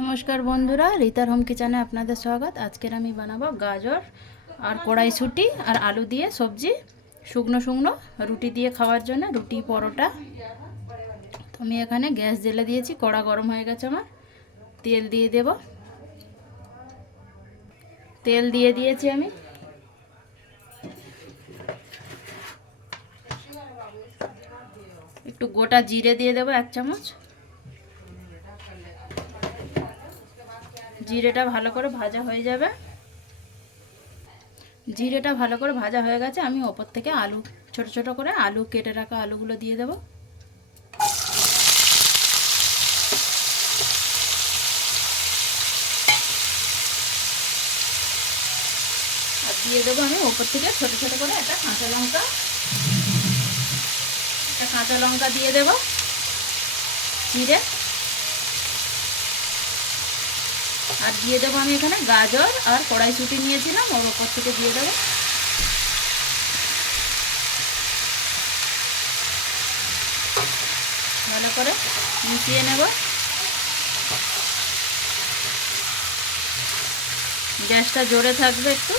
नमस्कार बंधुरा रीतार होम किचने आपनादेर स्वागत। आजकेर आमी बानाबो गाजर और कड़ाईशुटी और आलू दिए सब्जी शुकनो शुकनो रुटी दिए खावार जोन्नो रुटी परोटा। तो आमी एखाने गैस जेले दिएछि, कड़ा गरम हये गेछे आमार। तेल दिए देब, तेल दिए दिएछि आमी। एकटु गोटा जिरे दिए देब 1 चामच। জিরেটা ভালো করে ভাজা হয়ে যাবে। জিরেটা ভালো করে ভাজা হয়ে গেছে, আমি ওপর থেকে আলু ছোট ছোট করে আলু কেটে রাখা আলুগুলো দিয়ে দেব। আর দিয়ে দেবো আমি ওপর থেকে ছোট ছোট করে একটা কাঁচা লঙ্কা দিয়ে দেব চিড়ে। আর দিয়ে দেবো আমি এখানে গাজর আর কড়াইশুঁটি নিয়েছিলাম, ওর ওপর থেকে দিয়ে দেবো। ভালো করে মিশিয়ে নেব। গ্যাসটা জোরে থাকবে একটু।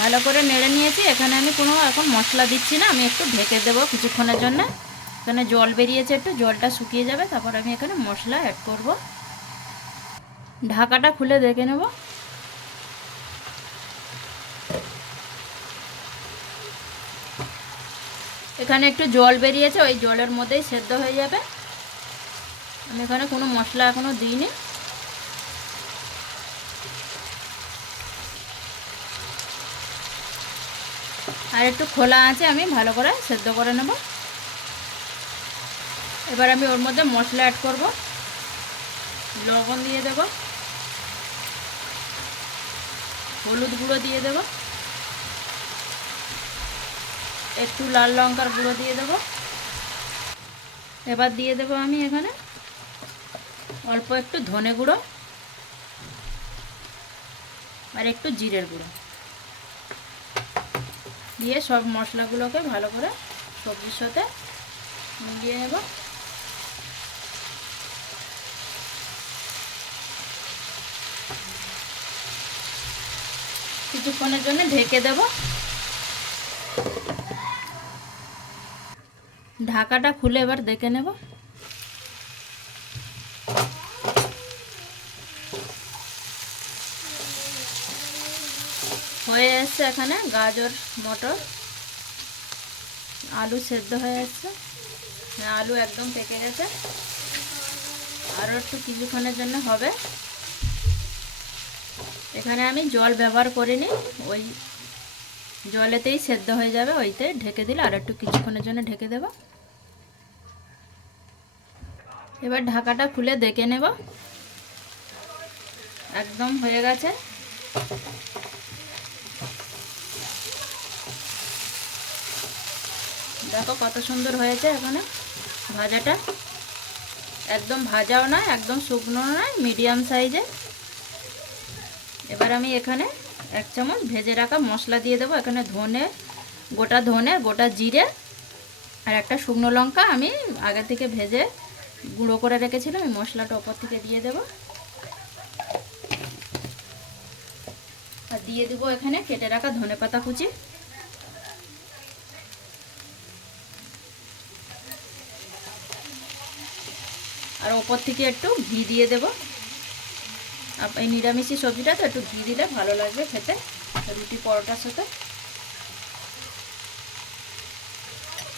ভালো করে নেড়ে নিয়েছি। এখানে আমি কোনো এখন মশলা দিচ্ছি না, আমি একটু ঢেকে দেবো কিছুক্ষণের জন্য। এখানে জল বেরিয়েছে, একটু জলটা শুকিয়ে যাবে, তারপর আমি এখানে মশলা অ্যাড করব। ঢাকাটা খুলে দেখে নেব। এখানে একটু জল বেরিয়েছে, ওই জলের মধ্যেই সেদ্ধ হয়ে যাবে। আমি এখানে কোনো মশলা এখনো দিইনি। আর একটু খোলা আছে, আমি ভালো করে সেদ্ধ করে নেব। এবার আমি ওর মধ্যে মশলা অ্যাড করব। লবণ দিয়ে দেব, হলুদ গুঁড়ো দিয়ে দেব, একটু লাল লঙ্কার গুঁড়ো দিয়ে দেব। এবার দিয়ে দেব আমি এখানে অল্প একটু ধনে গুঁড়ো আর একটু জিরের গুঁড়ো দিয়ে সব মশলাগুলোকে ভালো করে সবজির সাথে মিলিয়ে নেব। কিছুক্ষণের জন্য ঢেকে দেব। ঢাকাটা খুলে এবার দেখে নেব। হয়ে এসছে, এখানে গাজর মটর আলু সেদ্ধ হয়ে যাচ্ছে। আলু একদম পেকে গেছে, আরও একটু কিছুক্ষণের জন্য হবে। এখানে আমি জল ব্যবহার করিনি, ওই জলেতেই সেদ্ধ হয়ে যাবে, ওইতে ঢেকে দিলে আর একটু কিছুক্ষণের জন্য ঢেকে দেব। এবার ঢাকাটা খুলে দেখে নেব, একদম হয়ে গেছে। দেখো কত সুন্দর হয়েছে। এখানে ভাজাটা একদম ভাজাও নয়, একদম শুকনো নয়, মিডিয়াম সাইজে। এবার আমি এখানে 1 চামচ ভেজে রাখা মশলা দিয়ে দেবো। এখানে গোটা ধনে, গোটা জিরে আর একটা শুকনো লঙ্কা আমি আগে থেকে ভেজে গুঁড়ো করে রেখেছিলাম, এই মশলাটা ওপর থেকে দিয়ে দেব। আর দিয়ে দেবো এখানে কেটে রাখা ধনেপাতা কুচি। আর ওপর থেকে একটু ঘি দিয়ে দেব। এই নিরামিষি সবজিটা তো একটু ঘি দিলে ভালো লাগবে খেতে রুটি পরোটার সাথে।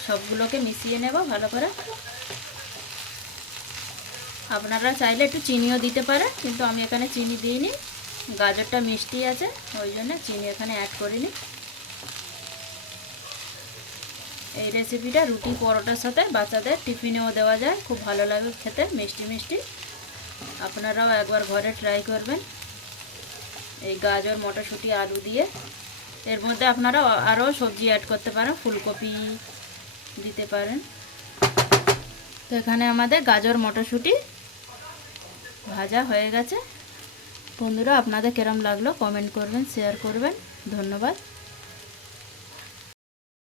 সবগুলোকে মিশিয়ে নেব ভালো করে। আপনারা চাইলে একটু চিনিও দিতে পারেন, কিন্তু আমি এখানে চিনি দিইনি, গাজরটা মিষ্টি আছে ওই জন্য চিনি এখানে অ্যাড করিনি। এই রেসিপিটা রুটি পরোটার সাথে বাচ্চাদের টিফিনেও দেওয়া যায়, খুব ভালো লাগে খেতে, মিষ্টি মিষ্টি। আপনারাও একবার ঘরে ট্রাই করবেন এই গাজর মটরশুঁটি আলু দিয়ে। এর মধ্যে আপনারা আরও সবজি অ্যাড করতে পারেন, ফুলকপি দিতে পারেন। তো এখানে আমাদের গাজর মটরশুঁটি ভাজা হয়ে গেছে। বন্ধুরা আপনাদের কেরম লাগলো কমেন্ট করবেন, শেয়ার করবেন। ধন্যবাদ।